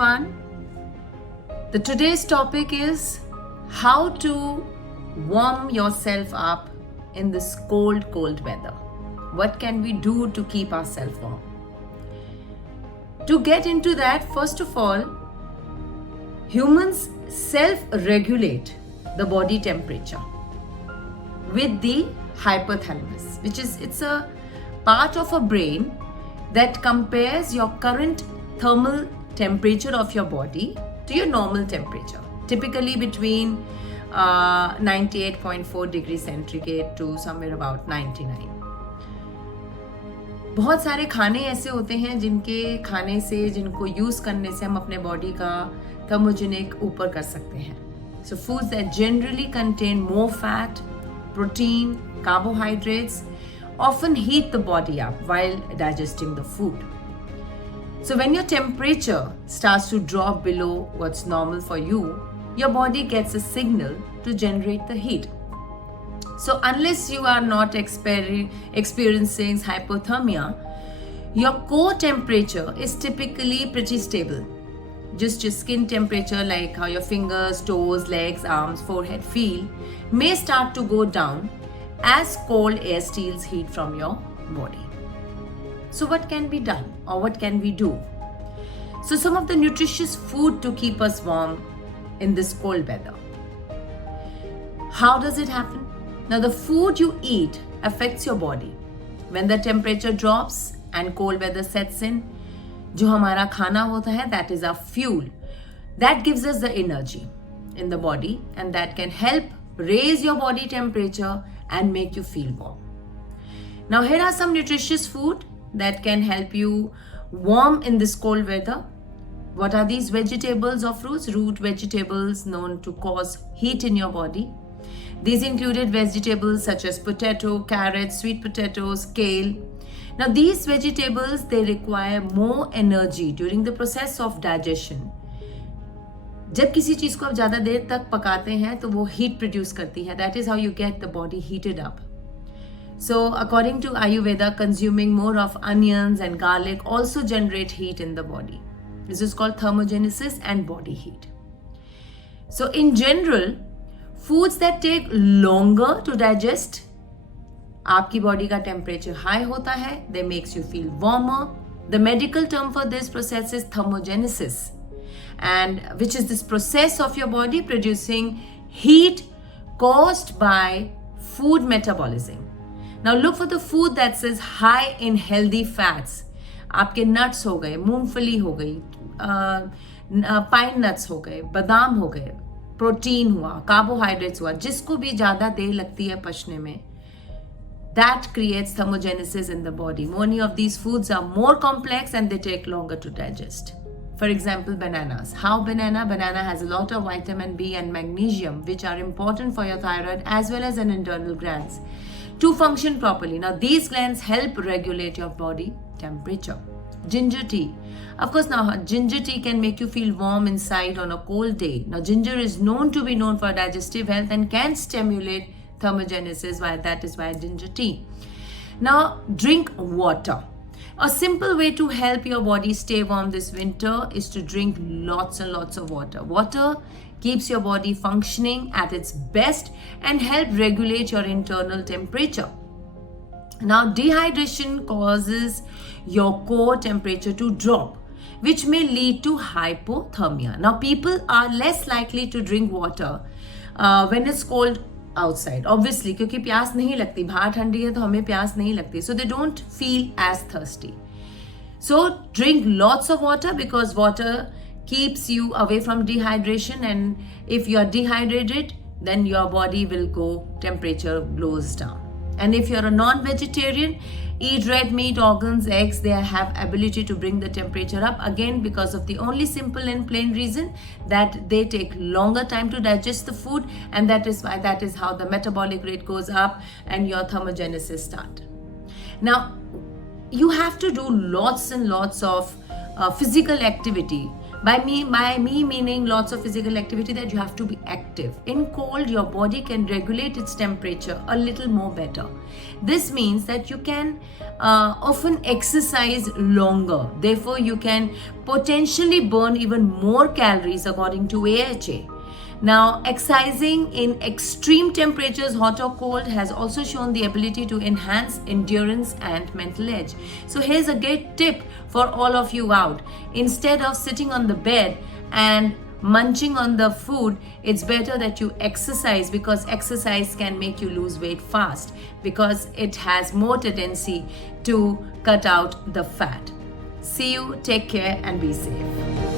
everyone. Today's topic is how to warm yourself up in this cold weather. What can we do to keep ourselves warm? To get into that, first of all, humans self-regulate the body temperature with the hypothalamus, it's a part of a brain that compares your current thermal temperature of your body to your normal temperature, typically between 98.4 degrees centigrade to somewhere about 99. बहुत सारे खाने ऐसे होते हैं जिनको use करने से हम अपने बॉडी का थर्मोजेनिक ऊपर कर सकते हैं. So foods that generally contain more fat, protein, carbohydrates often heat the body up while digesting the food. So when your temperature starts to drop below what's normal for you, your body gets a signal to generate the heat. So unless you are not experiencing hypothermia, your core temperature is typically pretty stable. Just your skin temperature, like how your fingers, toes, legs, arms, forehead feel, may start to go down as cold air steals heat from your body. So what can be done, or what can we do? So some of the nutritious food to keep us warm in this cold weather. How does it happen? Now the food you eat affects your body. When the temperature drops and cold weather sets in, जो हमारा खाना होता है, that is our fuel. That gives us the energy in the body, and that can help raise your body temperature and make you feel warm. Now here are some nutritious food that can help you warm in this cold weather. What are these vegetables or fruits? Root vegetables known to cause heat in your body. These included vegetables such as potato, carrots, sweet potatoes, kale. Now these vegetables, they require more energy during the process of digestion. जब किसी चीज को आप ज्यादा देर तक पकाते हैं तो वो heat produce करती है. That is how you get the body heated up. So according to Ayurveda, consuming more of onions and garlic also generate heat in the body. This is called thermogenesis and body heat. So in general, foods that take longer to digest, आपकी body का temperature high होता है, they makes you feel warmer. The medical term for this process is thermogenesis, and which is this process of your body producing heat caused by food metabolism. Now look for the food that says high in healthy fats. आपके nuts हो गए, मूंगफली हो गई, pine nuts हो गए, बादाम हो गए, प्रोटीन हुआ, कार्बोहाइड्रेट्स हुआ, जिसको भी ज्यादा देर लगती है पचने में, that creates thermogenesis in the body. Many of these foods are more complex and they take longer to digest. For example, bananas. How banana? Banana has a lot of vitamin B and magnesium, which are important for your thyroid as well as an internal glands to function properly. Now these glands help regulate your body temperature. Ginger tea. Of course, now ginger tea can make you feel warm inside on a cold day. Now ginger is known for digestive health and can stimulate thermogenesis, that is why ginger tea. Now drink water. A simple way to help your body stay warm this winter is to drink lots and lots of water. Water keeps your body functioning at its best and help regulate your internal temperature. Now dehydration causes your core temperature to drop, which may lead to hypothermia. Now people are less likely to drink water when it's cold outside, obviously, क्योंकि प्यास नहीं लगती, बाहर ठंडी है तो हमें प्यास नहीं लगती, so they don't feel as thirsty. So drink lots of water because water keeps you away from dehydration, and if you are dehydrated, then your body will go, temperature goes down. And if you're a non-vegetarian, eat red meat, organs, eggs. They have ability to bring the temperature up, again because of the only simple and plain reason that they take longer time to digest the food, and that is how the metabolic rate goes up and your thermogenesis start. Now you have to do lots and lots of physical activity By me meaning lots of physical activity, that you have to be active. In cold, your body can regulate its temperature a little more better. This means that you can often exercise longer. Therefore, you can potentially burn even more calories according to AHA. Now, exercising in extreme temperatures, hot or cold, has also shown the ability to enhance endurance and mental edge. So here's a great tip for all of you out. Instead of sitting on the bed and munching on the food, it's better that you exercise, because exercise can make you lose weight fast, because it has more tendency to cut out the fat. See you, take care, and be safe.